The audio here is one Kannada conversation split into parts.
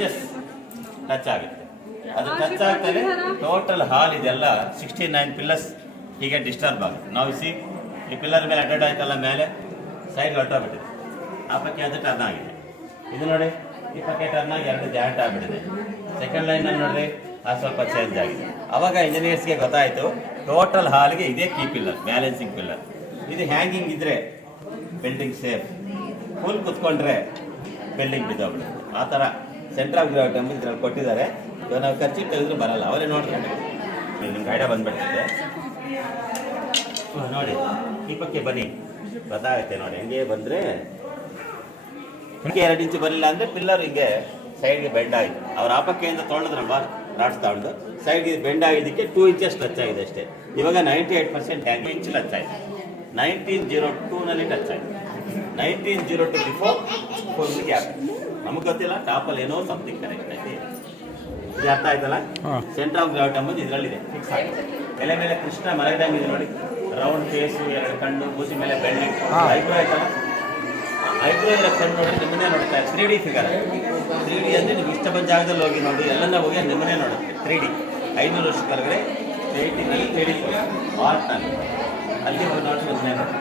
ಇಂಚಸ್ ಟಚ್ ಆಗುತ್ತೆ. ಅದು ಟಚ್ ಆಗ್ತಾನೆ. ಟೋಟಲ್ ಹಾಲ್ ಇದೆಲ್ಲ ಸಿಕ್ಸ್ಟಿ ನೈನ್ ಪಿಲ್ಲರ್ಸ್ ಹೀಗೆ ಡಿಸ್ಟರ್ಬ್ ಆಗುತ್ತೆ. ನಾವು ಸಿ ಈ ಪಿಲ್ಲರ್ ಮೇಲೆ ಅಡ್ಡಾಡ್ ಆಯ್ತಲ್ಲ ಮೇಲೆ ಸೈಡ್ ಹೊರಟೋಗ್ಬಿಟ್ಟಿದೆ ಆ ಪಕ್ಕೆ ಅದು ಟರ್ನ್ ಆಗಿದೆ. ಇದು ನೋಡಿ ಈ ಪಕ್ಕೆ ಟರ್ನ್ ಆಗಿ ಎರಡು ಜಾಯಿಂಟ್ ಆಗ್ಬಿಟ್ಟಿದೆ. ಸೆಕೆಂಡ್ ಲೈನ್ ನೋಡ್ರಿ ಅದು ಸ್ವಲ್ಪ ಚೇಂಜ್ ಆಗಿದೆ. ಅವಾಗ ಇಂಜಿನಿಯರ್ಸ್ಗೆ ಗೊತ್ತಾಯ್ತು ಟೋಟಲ್ ಹಾಲ್ಗೆ ಇದೇ ಕೀ ಪಿಲ್ಲರ್ ಬ್ಯಾಲೆನ್ಸಿಂಗ್ ಪಿಲ್ಲರ್ ಇದು ಹ್ಯಾಂಗಿಂಗ್ ಇದ್ರೆ ಬಿಲ್ಡಿಂಗ್ ಸೇಫ್ ಫುಲ್ ಕುತ್ಕೊಂಡ್ರೆ ಬಿಲ್ಡಿಂಗ್ ಬಿದ್ದೋಗ್ಬಿಡುತ್ತೆ. ಆ ಥರ ಸೆಂಟ್ರ್ ಆಫ್ ಗ್ರಾವಿಟಿ ಟೆಂಪಲ್ ಇದ್ರಲ್ಲಿ ಕೊಟ್ಟಿದ್ದಾರೆ. ಇವಾಗ ನಾವು ಖರ್ಚು ತೆಗೆದ್ರು ಬರಲ್ಲ. ಅವರೇ ನೋಡ್ಕೊಂಡು. ನಿಮ್ಗೆ ಐಡಿಯಾ ಬಂದ್ಬಿಡ್ತಿದೆ ಹ್ಮ್, ನೋಡಿ. ಈ ಪಕ್ಕೆ ಬನ್ನಿ ಗೊತ್ತಾಗುತ್ತೆ ನೋಡಿ. ಹೆಂಗೆ ಬಂದರೆ ಹಿಂಗೆ ಎರಡು ಇಂಚು ಬರಲಿಲ್ಲ ಅಂದರೆ ಪಿಲ್ಲರ್ ಹಿಂಗೆ ಸೈಡ್ಗೆ ಬೆಂಡ್ ಆಯಿತು. ಅವ್ರ ಪಕ್ಕೆಯಿಂದ ಬಾ ರಾಡ್ಸ್ ತಗೊಂಡು ಸೈಡ್ಗೆ ಬೆಂಡ್ ಆಗಿದ್ದಕ್ಕೆ ಟೂ ಇಂಚಸ್ ಟಚ್ ಆಗಿದೆ ಅಷ್ಟೇ. ಇವಾಗ ninety eight percent hang inch touch ಆಯಿತು. ನೈನ್ಟೀನ್ ಜೀರೋ ಟೂನಲ್ಲಿ ಟಚ್ ಆಯಿತು. Nineteen zero two before four gap ನಮಗೆ ಗೊತ್ತಿಲ್ಲ ಟಾಪಲ್ಲಿ ಏನೋ ಸಮಥಿಂಗ್ ಕನೆಕ್ಟ್ ಐತಿ ಇದು ಅರ್ಥ ಆಯ್ತಲ್ಲ? ಸೆಂಟರ್ ಆಫ್ ಗ್ರಾವಿಟಿ ಅಂಬುದು ಇದರಲ್ಲಿದೆ. ಫಿಕ್ಸ್ ಆಗಿದೆ. ಎಲೆ ಮೇಲೆ ಕೃಷ್ಣ ಮರಗಿದಂಗೆ ಇದೆ ನೋಡಿ. ರೌಂಡ್ ಫೇಸು ಎರಡು ಕಣ್ಣು ಕೂಸಿ ಮೇಲೆ ಬೆಳ್ಳಿ. ಐಬ್ರೋ ಆಯ್ತಲ್ಲ? ಐಬ್ರೋ ಇರೋ ಕಣ್ಣು ನೋಡಿ ನಿಮ್ಮನ್ನೇ ನೋಡ್ತಾ three D figure three D ಅಂದರೆ ನಿಮ್ಗೆ ಇಷ್ಟ ಬಂದ ಜಾಗದಲ್ಲಿ ಹೋಗಿ ನೋಡಿ ಎಲ್ಲನ್ನ ಹೋಗಿ ನಿಮ್ಮನ್ನೇ ನೋಡುತ್ತೆ. ತ್ರೀ ಡಿ ಐನೂರು ವರ್ಷ ಕೆಳಗಡೆ ಏಯ್ಟಿನಲ್ಲಿ ತ್ರೀ ಡಿ ಆರ್ಟ್ನಲ್ಲಿ ಅಲ್ಲಿ. ಹೋಗಿ ನೋಡಿ ನಿಮ್ಮನ್ನೇ ನೋಡಿ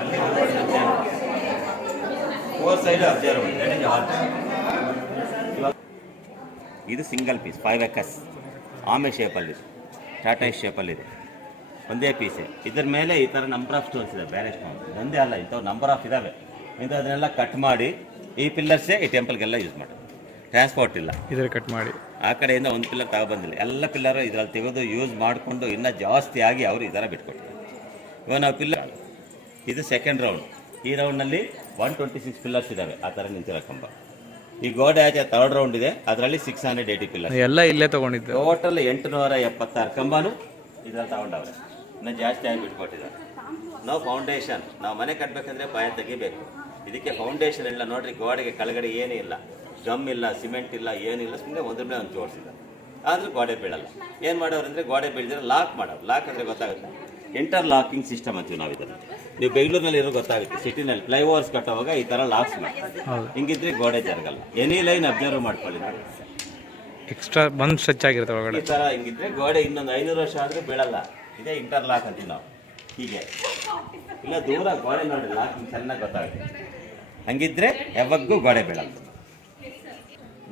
ಅಲ್ಲಿ ಹೋಗಿ ನೋಡಿ ನಿಮ್ಮನ್ನೇ ನೋಡಿ ಫೋರ್ ಸೈಡ್ ಅಬ್ಸರ್ವ್ ಆರ್ಟ್ ಇವಾಗ ಇದು ಸಿಂಗಲ್ ಪೀಸ್ ಫೈವ್ ಎಕಸ್ ಆಮೆ ಶೇಪಲ್ಲಿ ಟಾಟಾ ಶೇಪಲ್ಲಿದೆ ಒಂದೇ ಪೀಸೆ ಇದ್ರ ಮೇಲೆ ಈ ಥರ ನಂಬರ್ ಆಫ್ ಸ್ಟೋನ್ಸ್ ಇದೆ ಬೇರೆ ಸ್ಟೋನ್ ಒಂದೇ ಅಲ್ಲ ಇಂಥವು ನಂಬರ್ ಆಫ್ ಇದ್ದಾವೆ ಇಂಥದನ್ನೆಲ್ಲ ಕಟ್ ಮಾಡಿ ಈ ಪಿಲ್ಲರ್ಸೇ ಈ ಟೆಂಪಲ್ಗೆಲ್ಲ ಯೂಸ್ ಮಾಡಿ ಟ್ರಾನ್ಸ್ಪೋರ್ಟ್ ಇಲ್ಲ. ಇದ್ರ ಕಟ್ ಮಾಡಿ. ಆ ಕಡೆಯಿಂದ ಒಂದು ಪಿಲ್ಲರ್ ತಗೊಬಂದಿಲ್ಲ ಎಲ್ಲ ಪಿಲ್ಲರು ಇದರಲ್ಲಿ ತೆಗೆದು ಯೂಸ್ ಮಾಡಿಕೊಂಡು ಇನ್ನೂ ಜಾಸ್ತಿ ಆಗಿ ಅವರು ಈ ಥರ ಬಿಟ್ಕೊಡ್ತಾರೆ. ಇವಾಗ ನಾವು ಪಿಲ್ಲರ್ ಇದು ಸೆಕೆಂಡ್ ರೌಂಡ್ ಈ ರೌಂಡ್ನಲ್ಲಿ ಒನ್ ಟ್ವೆಂಟಿ ಸಿಕ್ಸ್ ಪಿಲ್ಲರ್ಸ್ ಇದ್ದಾವೆ ಆ ಥರ ನಿಂತಿರೋ ಕಂಬ. ಈ ಗೋಡೆ ಆಚೆ ತರ್ಡ್ ರೌಂಡ್ ಇದೆ. ಅದರಲ್ಲಿ ಸಿಕ್ಸ್ ಹಂಡ್ರೆಡ್ ಏಟಿ ಪಿಲ್ಲರ್ ಎಲ್ಲ ಇಲ್ಲೇ ತಗೊಂಡಿದ್ದೆ. ಟೋಟಲ್ ಎಂಟುನೂರ ಎಪ್ಪತ್ತಾರು ಕಂಬನು ಇದ್ರಲ್ಲಿ ತಗೊಂಡವ್ರೆ. ಇನ್ನು ಜಾಸ್ತಿ ಆಗಿ ಬಿಟ್ಕೊಟ್ಟಿದ್ದಾರೆ ನಾವು ಫೌಂಡೇಶನ್ ನಾವು ಮನೆ ಕಟ್ಟಬೇಕಂದ್ರೆ ಪಾಯ ತೆಗಿಬೇಕು. ಇದಕ್ಕೆ ಫೌಂಡೇಶನ್ ಇಲ್ಲ ನೋಡ್ರಿ ಗೋಡೆಗೆ ಕೆಳಗಡೆ ಏನೂ ಇಲ್ಲ. ಗಮ್ ಇಲ್ಲ ಸಿಮೆಂಟ್ ಇಲ್ಲ ಏನಿಲ್ಲ ಸುಮ್ಮನೆ ಒಂದ್ರ ಮೇಲೆ ಒಂದು ಜೋಡಿಸಿದ್ದಾರೆ. ಆದರೂ ಗೋಡೆ ಬೀಳಲ್ಲ. ಏನು ಮಾಡೋರು ಅಂದರೆ ಗೋಡೆ ಬೀಳಿದ್ರೆ ಲಾಕ್ ಮಾಡೋರು. ಲಾಕ್ ಅಂದರೆ ಗೊತ್ತಾಗುತ್ತೆ. ಇಂಟರ್ ಲಾಕಿಂಗ್ ಸಿಸ್ಟಮ್ ಅಂತೀವಿ ನಾವು ಇದನ್ನು ನೀವು ಬೆಂಗಳೂರಿನಲ್ಲಿ ಇರೋ ಗೊತ್ತಾಗುತ್ತೆ ಸಿಟಿನಲ್ಲಿ ಫ್ಲೈಓವರ್ಸ್ ಕಟ್ಟುವಾಗ ಈ ಥರ ಲಾಕ್ಸ್ ಮಾಡಿ ಹಿಂಗಿದ್ರೆ ಗೋಡೆ ಜರಗಲ್ಲ. ಎನಿ ಲೈನ್ ಅಬ್ಸರ್ವ್ ಮಾಡ್ಕೊಳ್ಳಿ ಎಕ್ಸ್ಟ್ರಾ ಬಂದ್ ಸ್ಟ್ರೆಚ್ ಆಗಿರುತ್ತೆ ಒಳಗಡೆ. ಈ ತರ ಹಿಂಗಿದ್ರೆ ಗೋಡೆ ಇನ್ನೊಂದು ಐನೂರು ವರ್ಷ ಆದರೂ ಬೀಳಲ್ಲ. ಇದೇ ಇಂಟರ್ಲಾಕ್ ಅಂತೀವಿ ನಾವು. ಹೀಗೆ. ಇಲ್ಲ ದೂರ ಗೋಡೆ ನೋಡಿ ಲಾಕ್ ಚೆನ್ನಾಗಿ ಗೊತ್ತಾಗುತ್ತೆ. ಹಂಗಿದ್ರೆ ಯಾವಾಗೂ ಗೋಡೆ ಬೀಳಲ್ಲ.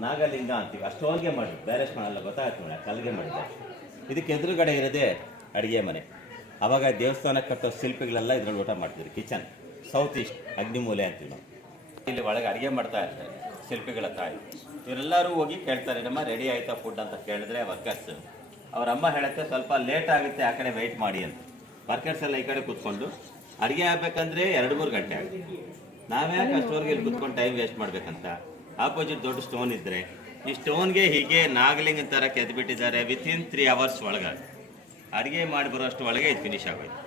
ನಾಗಲಿಂಗ ಅಂತೀವಿ. ಅಷ್ಟೊಂದಿಗೆ ಮಾಡಿ ಬೇರೆ ಮಾಡಲ್ಲ ಗೊತ್ತಾಗುತ್ತೆ ನೋಡಿ ಕಲ್ಗೆ ಮಾಡಿದ್ದಾರೆ ಇದಕ್ಕೆ ಎದುರುಗಡೆ ಇರೋದೇ ಅಡುಗೆ ಮನೆ. ಅವಾಗ ದೇವಸ್ಥಾನ ಕಟ್ಟೋ ಶಿಲ್ಪಿಗಳೆಲ್ಲ ಇದ್ರಲ್ಲಿ ಊಟ ಮಾಡ್ತಿದ್ರು. ಕಿಚನ್ ಸೌತ್ ಈಸ್ಟ್ ಅಗ್ನಿಮೂಲೆ ಅಂತೀವಿ ನಾವು. ಇಲ್ಲಿ ಒಳಗೆ ಅಡುಗೆ ಮಾಡ್ತಾ ಇರ್ತಾರೆ ಶಿಲ್ಪಿಗಳ ತಾಯಿ. ಇವರೆಲ್ಲರೂ ಹೋಗಿ ಕೇಳ್ತಾರೆ, ನಮ್ಮ ರೆಡಿ ಆಯ್ತಾ ಫುಡ್ ಅಂತ ಕೇಳಿದ್ರೆ ವರ್ಕರ್ಸ್ ಅವ್ರ ಅಮ್ಮ ಹೇಳುತ್ತೆ, ಸ್ವಲ್ಪ ಲೇಟ್ ಆಗುತ್ತೆ, ಆ ಕಡೆ ವೆಯ್ಟ್ ಮಾಡಿ ಅಂತ. ವರ್ಕರ್ಸ್ ಎಲ್ಲ ಈ ಕಡೆ ಕೂತ್ಕೊಂಡು, ಅಡುಗೆ ಆಗ್ಬೇಕಂದ್ರೆ ಎರಡು ಮೂರು ಗಂಟೆ ಆಗುತ್ತೆ. ನಾವ್ಯಾಕೆ ಅಷ್ಟವರೆಗೆ ಇಲ್ಲಿ ಕೂತ್ಕೊಂಡು ಟೈಮ್ ವೇಸ್ಟ್ ಮಾಡ್ಬೇಕಂತ? ಆಪೋಸಿಟ್ ದೊಡ್ಡ ಸ್ಟೋನ್ ಇದ್ರೆ, ಈ ಸ್ಟೋನ್ಗೆ ಹೀಗೆ ನಾಗಲಿಂಗ್ ಥರ ಕೆದ್ಬಿಟ್ಟಿದ್ದಾರೆ ವಿತಿನ್ ತ್ರೀ ಅವರ್ಸ್ ಒಳಗೆ. ಅಡುಗೆ ಮಾಡಿ ಬರೋಷ್ಟು ಒಳಗೆ ಇದು ಫಿನಿಶ್ ಆಗೋಯ್ತು.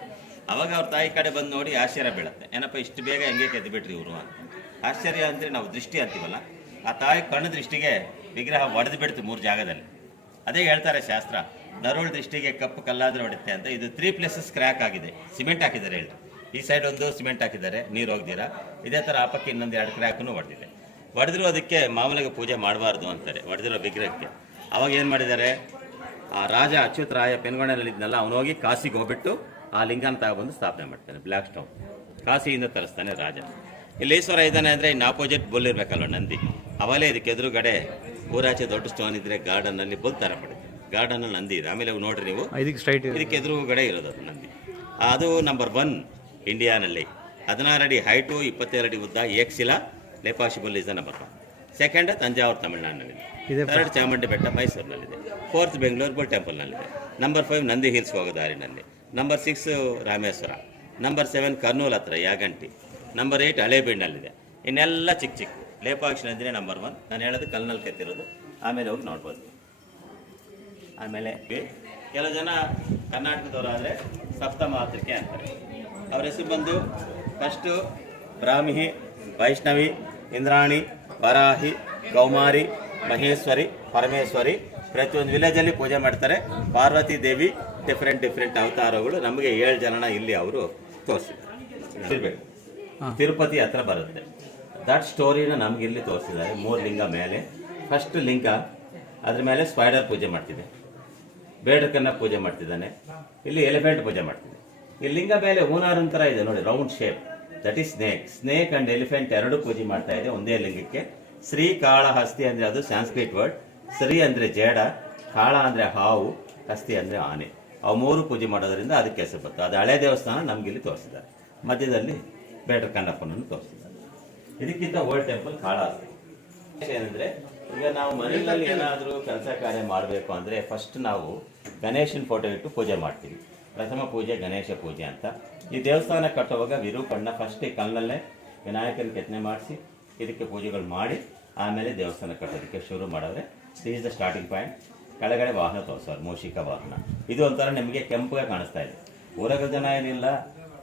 ಅವಾಗ ಅವ್ರ ತಾಯಿ ಕಡೆ ಬಂದು ನೋಡಿ ಆಶ್ಚರ್ಯ ಬೀಳುತ್ತೆ. ಏನಪ್ಪ, ಇಷ್ಟು ಬೇಗ ಹೆಂಗೆ ಕೆದ್ಬಿಟ್ರಿ ಇವರು ಅಂತ. ಆಶ್ಚರ್ಯ ಅಂದರೆ ನಾವು ದೃಷ್ಟಿ ಅಂತೀವಲ್ಲ. ಆ ತಾಯಿ ಕಣ್ಣು ದೃಷ್ಟಿಗೆ ವಿಗ್ರಹ ಒಡೆದು ಬಿಡ್ತು ಮೂರು ಜಾಗದಲ್ಲಿ. ಅದೇ ಹೇಳ್ತಾರೆ ಶಾಸ್ತ್ರ ನರೋಳ ದೃಷ್ಟಿಗೆ ಕಪ್ಪು ಕಲ್ಲಾದ್ರೆ ಹೊಡುತ್ತೆ ಅಂತ. ಇದು ತ್ರೀ ಪ್ಲೇಸಸ್ ಕ್ರ್ಯಾಕ್ ಆಗಿದೆ. ಸಿಮೆಂಟ್ ಹಾಕಿದ್ದಾರೆ ಹೇಳಿ ಈ ಸೈಡ್ ಒಂದು ಸಿಮೆಂಟ್ ಹಾಕಿದ್ದಾರೆ. ನೀರು ಹೋಗ್ದಿರಾ? ಇದೇ ಥರ ಆ ಇನ್ನೊಂದು ಎರಡು ಕ್ರ್ಯಾಕೂ ಹೊಡೆದಿದೆ ಹೊಡೆದಿರೋ ಅದಕ್ಕೆ ಮಾಮೂಲಿಗೆ ಪೂಜೆ ಮಾಡಬಾರ್ದು ಅಂತಾರೆ ಹೊಡೆದಿರೋ ವಿಗ್ರಹಕ್ಕೆ. ಅವಾಗ ಏನು ಮಾಡಿದ್ದಾರೆ? ಆ ರಾಜ ಅಚ್ಯುತ್ ರಾಯ ಪೆನ್ಗೊಂಡಲ್ಲಿ ಇದ್ನಲ್ಲ ಅವನು ಹೋಗಿ ಕಾಸಿಗೆ ಹೋಗ್ಬಿಟ್ಟು ಆ ಲಿಂಗನ ತಗೊಬಂದು ಸ್ಥಾಪನೆ ಮಾಡ್ತಾನೆ ಬ್ಲ್ಯಾಕ್ ಸ್ಟೋನ್ ಕಾಶಿಯಿಂದ ತರಿಸ್ತಾನೆ ರಾಜ. ಇಲ್ಲಿ ಈಶ್ವರ ಇದ್ದಾನೆ ಅಂದರೆ ಇನ್ನು ಆಪೋಸಿಟ್ ಬುಲ್ ಇರಬೇಕಲ್ವ ನಂದಿ? ಅವಲೇ ಇದಕ್ಕೆ ಎದುರುಗಡೆ ಊರಾಚೆ ದೊಡ್ಡ ಸ್ಟೋನ್ ಇದ್ರೆ ಗಾರ್ಡನ್ನಲ್ಲಿ ಬುಲ್ ಥರ ಪಡುತ್ತೆ. ಗಾರ್ಡನಲ್ಲಿ ನಂದಿ ಇದೆ ಆಮೇಲೆ ನೋಡ್ರಿ ನೀವು. ಇದಕ್ಕೆ ಸ್ಟ್ರೈಟ್ ಇದೆ ಇದಕ್ಕೆ ಎದುರುಗಡೆ ಇರೋದು ಅದು ನಂದಿ. ಅದು ನಂಬರ್ ಒನ್ ಇಂಡಿಯಾನಲ್ಲಿ ಹದಿನಾರು ಅಡಿ ಹೈಟು ಇಪ್ಪತ್ತೇಳು ಅಡಿ ಉದ್ದ ಏಕ್ಶಿಲ bull is number one second Thanjavur ತಮಿಳ್ನಾಡಿನಲ್ಲಿದೆ. ಇದೆ ಥರ್ಡ್ ಚಾಮುಂಡಿ ಬೆಟ್ಟ ಮೈಸೂರಿನಲ್ಲಿದೆ. ಫೋರ್ತ್ ಬೆಂಗಳೂರು ಬುಲ್ ಟೆಂಪಲ್ನಲ್ಲಿದೆ ನಂಬರ್ ಫೈವ್ ನಂದಿ ಹಿಲ್ಸ್ ಹೋಗೋ ದಾರಿನಲ್ಲಿ. Number six Rameshwara. Number seven Kurnool ಹತ್ರ ಯಾಗಂಟಿ. Number eight ಹಳೇಬೀಡ್ನಲ್ಲಿದೆ. ಇನ್ನೆಲ್ಲ ಚಿಕ್ಕ ಚಿಕ್ಕ. ಲೇಪಾಕ್ಷಿ ನಂದಿನೇ ನಂಬರ್ ಒನ್ ನಾನು ಹೇಳೋದು ಕಲ್ನಲ್ಲಿ ಕೆತ್ತಿರೋದು. ಆಮೇಲೆ ಹೋಗಿ ನೋಡ್ಬೋದು. ಆಮೇಲೆ ಕೆಲವು ಜನ ಕರ್ನಾಟಕದವರಾದರೆ ಸಪ್ತ ಮಾತೃಕೆ ಅಂತಾರೆ. ಅವ್ರ ಹೆಸರು ಬಂದು ಫಸ್ಟು ಬ್ರಾಹ್ಮಿ ವೈಷ್ಣವಿ ಇಂದ್ರಾಣಿ ವರಾಹಿ ಕೌಮಾರಿ ಮಹೇಶ್ವರಿ ಪರಮೇಶ್ವರಿ ಪ್ರತಿಯೊಂದು ವಿಲೇಜಲ್ಲಿ ಪೂಜೆ ಮಾಡ್ತಾರೆ. ಪಾರ್ವತಿ ದೇವಿ ಡಿಫ್ರೆಂಟ್ ಡಿಫ್ರೆಂಟ್ ಅವತಾರಗಳು. ನಮಗೆ ಏಳು ಜನನ ಇಲ್ಲಿ ಅವರು ತೋರಿಸಿದ್ದಾರೆ. ತಿರುಪತಿ ಹತ್ರ ಬರುತ್ತೆ. ದಟ್ ಸ್ಟೋರಿನ ನಮ್ಗೆ ಇಲ್ಲಿ ತೋರಿಸಿದ್ದಾರೆ. ಮೂರು ಲಿಂಗ ಮೇಲೆ. ಫಸ್ಟ್ ಲಿಂಗ ಅದ್ರ ಮೇಲೆ ಸ್ಪೈಡರ್ ಪೂಜೆ ಮಾಡ್ತಿದೆ. ಬೇಡಕನ್ನ ಪೂಜೆ ಮಾಡ್ತಿದ್ದಾನೆ. ಇಲ್ಲಿ ಎಲಿಫೆಂಟ್ ಪೂಜೆ ಮಾಡ್ತಿದೆ. ಈ ಲಿಂಗ ಮೇಲೆ ಹೂನಾರನ್ ಥರ ಇದೆ ನೋಡಿ round shape that is snake snake and elephant ಎರಡು ಪೂಜೆ ಮಾಡ್ತಾ ಇದೆ ಒಂದೇ ಲಿಂಗಕ್ಕೆ. ಶ್ರೀ ಕಾಳಹಸ್ತಿ ಅಂದರೆ ಅದು ಸಾಂಸ್ಕ್ರಿಟ್ ವರ್ಡ್ ಶ್ರೀ ಅಂದರೆ ಜೇಡ, ಕಾಳ ಅಂದರೆ ಹಾವು, ಹಸ್ತಿ ಅಂದರೆ ಆನೆ. ಅವು ಮೂರು ಪೂಜೆ ಮಾಡೋದರಿಂದ ಅದಕ್ಕೆ ಹೆಸರು ಬಂತು ಅದು ಹಳೆ ದೇವಸ್ಥಾನ ನಮ್ಗೆ ಇಲ್ಲಿ ತೋರಿಸಿದ್ದಾರೆ. ಮಧ್ಯದಲ್ಲಿ ಬೇಟರ್ ಕಣ್ಣಪ್ಪನನ್ನು ತೋರಿಸಿದ್ದಾರೆ. ಇದಕ್ಕಿಂತ ಓಲ್ಡ್ ಟೆಂಪಲ್ ಕಾಳ ಹಸ್ತಿ ಏನಂದರೆ, ಈಗ ನಾವು ಮನೆಯಲ್ಲಿ ಏನಾದರೂ ಕೆಲಸ ಕಾರ್ಯ ಮಾಡಬೇಕು ಅಂದರೆ ಫಸ್ಟ್ ನಾವು ಗಣೇಶನ ಫೋಟೋ ಇಟ್ಟು ಪೂಜೆ ಮಾಡ್ತೀವಿ. ಪ್ರಥಮ ಪೂಜೆ, ಗಣೇಶ ಪೂಜೆ ಅಂತ. ಈ ದೇವಸ್ಥಾನ ಕಟ್ಟುವಾಗ ವಿರೂಪಣ್ಣ ಫಸ್ಟ್ ಕಲ್ಲಲ್ಲೇ ವಿನಾಯಕನ ಕೆತ್ತನೆ ಮಾಡಿಸಿ ಇದಕ್ಕೆ ಪೂಜೆಗಳು ಮಾಡಿ ಆಮೇಲೆ ದೇವಸ್ಥಾನ ಕಟ್ಟೋದಕ್ಕೆ ಶುರು ಮಾಡಿದ್ರೆ ಈಸ್ ದ ಸ್ಟಾರ್ಟಿಂಗ್ ಪಾಯಿಂಟ್ ಕೆಳಗಡೆ ವಾಹನ ತೋರಿಸೋರು, ಮೂಷಿಕ ವಾಹನ. ಇದು ಒಂಥರ ನಿಮಗೆ ಕೆಂಪುಗೆ ಕಾಣಿಸ್ತಾ ಇದೆ. ಊರಗ ಜನ ಏನಿಲ್ಲ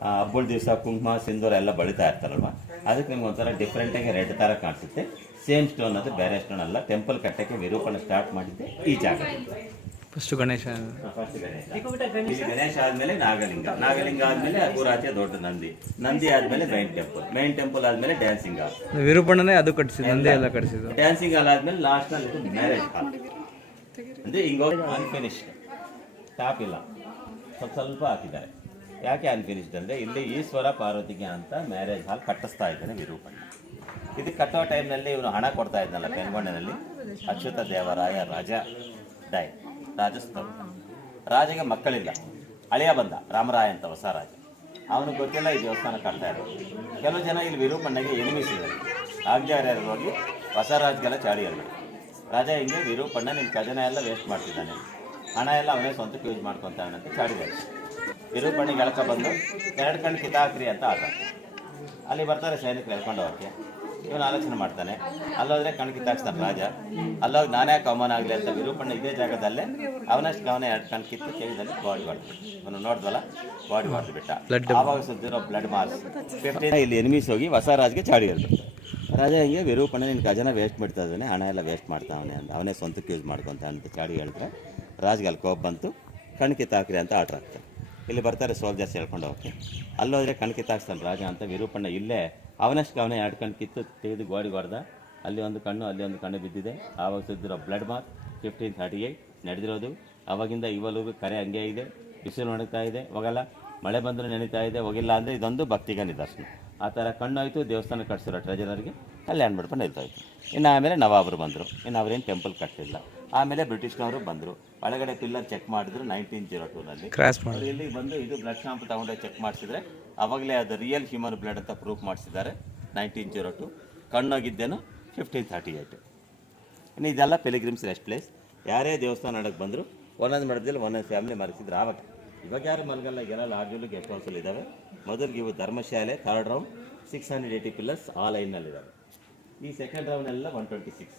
ಹಬ್ಬದ ದಿವಸ ಕುಂಕುಮ, ಸಿಂಧೂರ ಎಲ್ಲ ಬಳಿತಾ ಇರ್ತಾರಲ್ವ? ಅದಕ್ಕೆ ನಿಮ್ಗೆ ಒಂಥರ ಡಿಫ್ರೆಂಟಾಗಿ ರೆಡ್ ಥರ ಕಾಣಿಸುತ್ತೆ. ಸೇಮ್ ಸ್ಟೋನ್ ಅದು ಬೇರೆ ಸ್ಟೋನ್ ಅಲ್ಲ. ಟೆಂಪಲ್ ಕಟ್ಟಕ್ಕೆ ವಿರೂಪಣ ಸ್ಟಾರ್ಟ್ ಮಾಡಿದ್ದೆ ಈ ಜಾಗ ಫಸ್ಟ್ ಗಣೇಶ. ಗಣೇಶ. ಆದ್ಮೇಲೆ ನಾಗಲಿಂಗ. ನಾಗಲಿಂಗ ಆದ್ಮೇಲೆ ಅಗುರಾತಿಯ ದೊಡ್ಡ ನಂದಿ. ನಂದಿ ಆದ್ಮೇಲೆ ಮೈನ್ ಟೆಂಪಲ್ ಮೈನ್ ಟೆಂಪಲ್ ಆದ್ಮೇಲೆ ಡ್ಯಾನ್ಸಿಂಗ್ ಹಾಲ್ ವಿರೂಪಣ್ಣನೇ ಅದು ಕಟ್ಸಿದ್ದು ನಂದಿ ಎಲ್ಲ ಕಟ್ಸಿದ್ದು. ಡ್ಯಾನ್ಸಿಂಗ್ ಹಾಲ್ ಆದ್ಮೇಲೆ ಲಾಸ್ಟ್ನಲ್ಲಿ ಮ್ಯಾರೇಜ್ ಹಾಲ್ ಅಂದ್ರೆ ಹಿಂಗ ಅನ್ಫಿನಿಶ್ ಟಾಪ್ ಇಲ್ಲ. ಸ್ವಲ್ಪ ಸ್ವಲ್ಪ ಹಾಕಿದ್ದಾರೆ. ಯಾಕೆ ಅನ್ಫಿನಿಶ್ಡ್ ಅಂದ್ರೆ ಇಲ್ಲಿ ಈಶ್ವರ ಪಾರ್ವತಿಗೆ ಅಂತ ಮ್ಯಾರೇಜ್ ಹಾಲ್ ಕಟ್ಟಿಸ್ತಾ ಇದ್ದಾನೆ ವಿರೂಪಣ್ಣ. ಇದು ಕಟ್ಟೋ ಟೈಮ್ನಲ್ಲಿ ಇವನು ಹಣ ಕೊಡ್ತಾ ಇದ್ನಲ್ಲ ಪೆನ್ಗೊಂಡನಲ್ಲಿ ಅಚ್ಯುತ ದೇವರಾಯ ರಾಜ. ಡೈ ರಾಜಸ್ಥಾನ. ರಾಜಗೆ ಮಕ್ಕಳಿಲ್ಲ. ಅಳಿಯ ಬಂದ ರಾಮರಾಯ ಅಂತ ಹೊಸ ರಾಜ. ಅವನಿಗೆ ಗೊತ್ತಿಲ್ಲ ಈ ದೇವಸ್ಥಾನ ಕಾಣ್ತಾ ಇರೋದು ಕೆಲವು ಜನ ಇಲ್ಲಿ ವಿರೂಪಣ್ಣಗೆ ಎನಿಮಿಸಿದ್ದಾರೆ ಆಗ್ಜಾರ್ಯರು ಹೋಗಿ ಹೊಸ ರಾಜ್ಗೆಲ್ಲ ಚಾಡಿ ಹೇಳ್ಬೇಕು ರಾಜ ಹಿಂಗೆ ವಿರೂಪಣ್ಣ ನಿನ್ನ ಖಜಾನೆ ಎಲ್ಲ ವೇಸ್ಟ್ ಮಾಡ್ತಿದ್ದಾನೆ. ಹಣ ಎಲ್ಲ ಅವನೇ ಸ್ವಂತಕ್ಕೆ ಯೂಸ್ ಮಾಡ್ಕೊತಾನಂತ ಚಾಡಿದ್ದಾರೆ ವಿರೂಪಣ್ಣಿಗೆ ಎಳ್ಕ ಬಂದು, ಎರಡು ಕಣ್ಣು ಕಿತಾಕ್ರಿ ಅಂತ ಆಟ. ಅಲ್ಲಿ ಬರ್ತಾರೆ ಸೈನಿಕರು ಎಳ್ಕೊಂಡು ಹೋಗಕ್ಕೆ. ಇವನು ಆಲೋಚನೆ ಮಾಡ್ತಾನೆ. ಅಲ್ಲೋದ್ರೆ ಕಣ್ ಕಿತ್ತಾಕ್ಸ್ತಾನೆ ರಾಜ. ಅಲ್ಲೋಗಿ ನಾನೇ ಕಾಮನ್ ಅವಮಾನ ಆಗಲಿ ಅಂತ ವಿರೂಪಣ್ಣ ಇದೇ ಜಾಗದಲ್ಲೇ ಅವನಷ್ಟು ಅವನೇ ಎರಡು ಕಣ್ ಕಿತ್ತು ಕೇಳಿದಲ್ಲಿ ಬಾಡಿ ಹೊಡೆದು ಇವನು ನೋಡ್ದಲ್ಲ ಬಾಡಿ ಹೊಡೆದು ಬಿಟ್ಟ. ಆವಾಗ ಸುದ್ದಿರೋ ಬ್ಲಡ್ ಮಾರ್ಕ್ಸ್ ಫಿಫ್ಟಿನ ಇಲ್ಲಿ ಎನಿಮೀಸ್ ಹೋಗಿ ಹೊಸ ರಾಜ್ಗೆ ಚಾಡಿ ಹೇಳ್ಬಿಟ್ಟು ರಾಜ ಹಿಂಗೆ ವಿರೂಪಣ್ಣ ನಿನ್ನ ಖಜನ ವೇಸ್ಟ್ ಮಾಡ್ತಾ ಇದ್ದಾನೆ ಹಣ ಎಲ್ಲ ವೇಸ್ಟ್ ಮಾಡ್ತಾ ಅವನೇ ಅಂತ. ಅವನೇ ಸ್ವಂತಕ್ಕೆ ಯೂಸ್ ಮಾಡ್ಕೊಂತ ಅಂತ ಚಾಡಿ ಹೇಳಿದ್ರೆ ರಾಜ್ಗೆ ಅಲ್ಲಿ ಕೋಪ ಬಂತು. ಕಣ್ ಕಿತ್ತಾಕ್ರಿ ಅಂತ ಆರ್ಡ್ರ್ ಇಲ್ಲಿ ಬರ್ತಾರೆ ಸೋಲ್ಜರ್ಸ್ ಹೇಳ್ಕೊಂಡು ಹೋಗ್ತೀನಿ. ಅಲ್ಲೋದ್ರೆ ಕಣ್ ಕಿತ್ತಾಕ್ಸ್ತಾನೆ ರಾಜ ಅಂತ ವಿರೂಪಣ್ಣ ಇಲ್ಲೇ ಅವನಷ್ಟು ಅವನೇ ಎರಡು ಕಣ್ಣು ಕಿತ್ತು ತೆಗೆದು ಗೋಡಿ ಹೊಡೆದ. ಅಲ್ಲಿ ಒಂದು ಕಣ್ಣು ಅಲ್ಲಿ ಒಂದು ಕಣ್ಣು ಬಿದ್ದಿದೆ. ಆವಾಗ ಸುದ್ದಿರೋ blood mark fifteen thirty eight ನಡೆದಿರೋದು. ಅವಾಗಿಂದ ಇವಲೂ ಕರೆ ಹಂಗೆ ಇದೆ. ಬಿಸಿಲು ಒಣಗ್ತಾ ಇದೆ. ಹೋಗಲ್ಲ. ಮಳೆ ಬಂದರೂ ನೆನೀತಾ ಇದೆ. ಹೋಗಿಲ್ಲ ಅಂದರೆ ಇದೊಂದು ಭಕ್ತಿಗ ನಿದರ್ಶನ. ಆ ಥರ ಕಣ್ಣು ಆಯಿತು ದೇವಸ್ಥಾನ ಕಟ್ಸಿರೋ ಟ್ರೆಜರರ್ಗೆ ಕಲ್ಯಾಣ ಮಾಡ್ಕೊಂಡು ನಿಲ್ತಾಯಿತ್ತು ಇನ್ನು ಆಮೇಲೆ ನವಾಬರು ಬಂದರು. ಇನ್ನು ಅವರೇನು ಟೆಂಪಲ್ ಕಟ್ಟಲಿಲ್ಲ ಆಮೇಲೆ ಬ್ರಿಟಿಷ್ನವರು ಬಂದರು. ಒಳಗಡೆ ಪಿಲ್ಲರ್ ಚೆಕ್ ಮಾಡಿದ್ರು ನೈನ್ಟೀನ್ ಜೀರೋ ಟೂನಲ್ಲಿ ಇಲ್ಲಿ ಬಂದು ಇದು ಬ್ಲಡ್ ಶಾಂಪ್ ತಗೊಂಡೆ ಚೆಕ್ ಮಾಡಿಸಿದ್ರೆ ಅವಾಗಲೇ ಅದು ರಿಯಲ್ ಹ್ಯೂಮನ್ ಬ್ಲಡ್ ಅಂತ ಪ್ರೂಫ್ ಮಾಡಿಸಿದ್ದಾರೆ. ನೈನ್ಟೀನ್ ಜೀರೋ ಟು ಕಣ್ಣೋಗಿದ್ದೇನು ಫಿಫ್ಟೀನ್ ತರ್ಟಿ ಏಯ್ಟ್ ಇನ್ನು ಇದೆಲ್ಲ ಪೆಲಿಗ್ರಿಮ್ಸ್ ರೆಸ್ಟ್ ಪ್ಲೇಸ್ ಯಾರೇ ದೇವಸ್ಥಾನ ನೋಡಕ್ಕೆ ಬಂದರು, ಒಂದೊಂದು ಮಠದಲ್ಲಿ ಒಂದೊಂದು ಫ್ಯಾಮಿಲಿ ಮರೆಸಿದ್ರು ಆವಾಗ. ಇವಾಗ ಯಾರು ಮಲಗಲ್ಲ ಎಲ್ಲ ಲಾಡ್ಜಲ್ಲಿ ಗೆಸ್ಟ್ ಹೌಸಲ್ಲಿ ಇದ್ದಾವೆ. ಮೊದಲಿಗೆ ಇವು ಧರ್ಮಶಾಲೆ third round six hundred eighty pillars ಆ ಲೈನ್ನಲ್ಲಿದ್ದಾವೆ ಈ ಸೆಕೆಂಡ್ ರೌಂಡೆಲ್ಲ ಒನ್ ಟ್ವೆಂಟಿ ಸಿಕ್ಸ್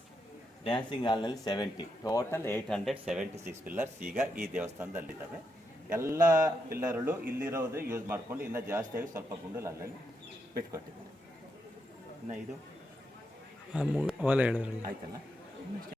ಡ್ಯಾನ್ಸಿಂಗ್ ಹಾಲ್ನಲ್ಲಿ seventy total eight hundred seventy six pillars ಈಗ ಈ ದೇವಸ್ಥಾನದಲ್ಲಿದ್ದಾವೆ. ಎಲ್ಲ ಪಿಲ್ಲರ್ಗಳು ಇಲ್ಲಿರೋದು ಯೂಸ್ ಮಾಡ್ಕೊಂಡು ಇನ್ನೂ ಜಾಸ್ತಿಯಾಗಿ ಸ್ವಲ್ಪ ಗುಂಡಲ್ಲಿ ಅಲ್ಲಲ್ಲಿ ಬಿಟ್ಕೊಟ್ಟಿದ್ದಾರೆ. ಇನ್ನು ಇದು? ಹೇಳಿದ್ರಲ್ಲ ಆಯ್ತಲ್ಲ?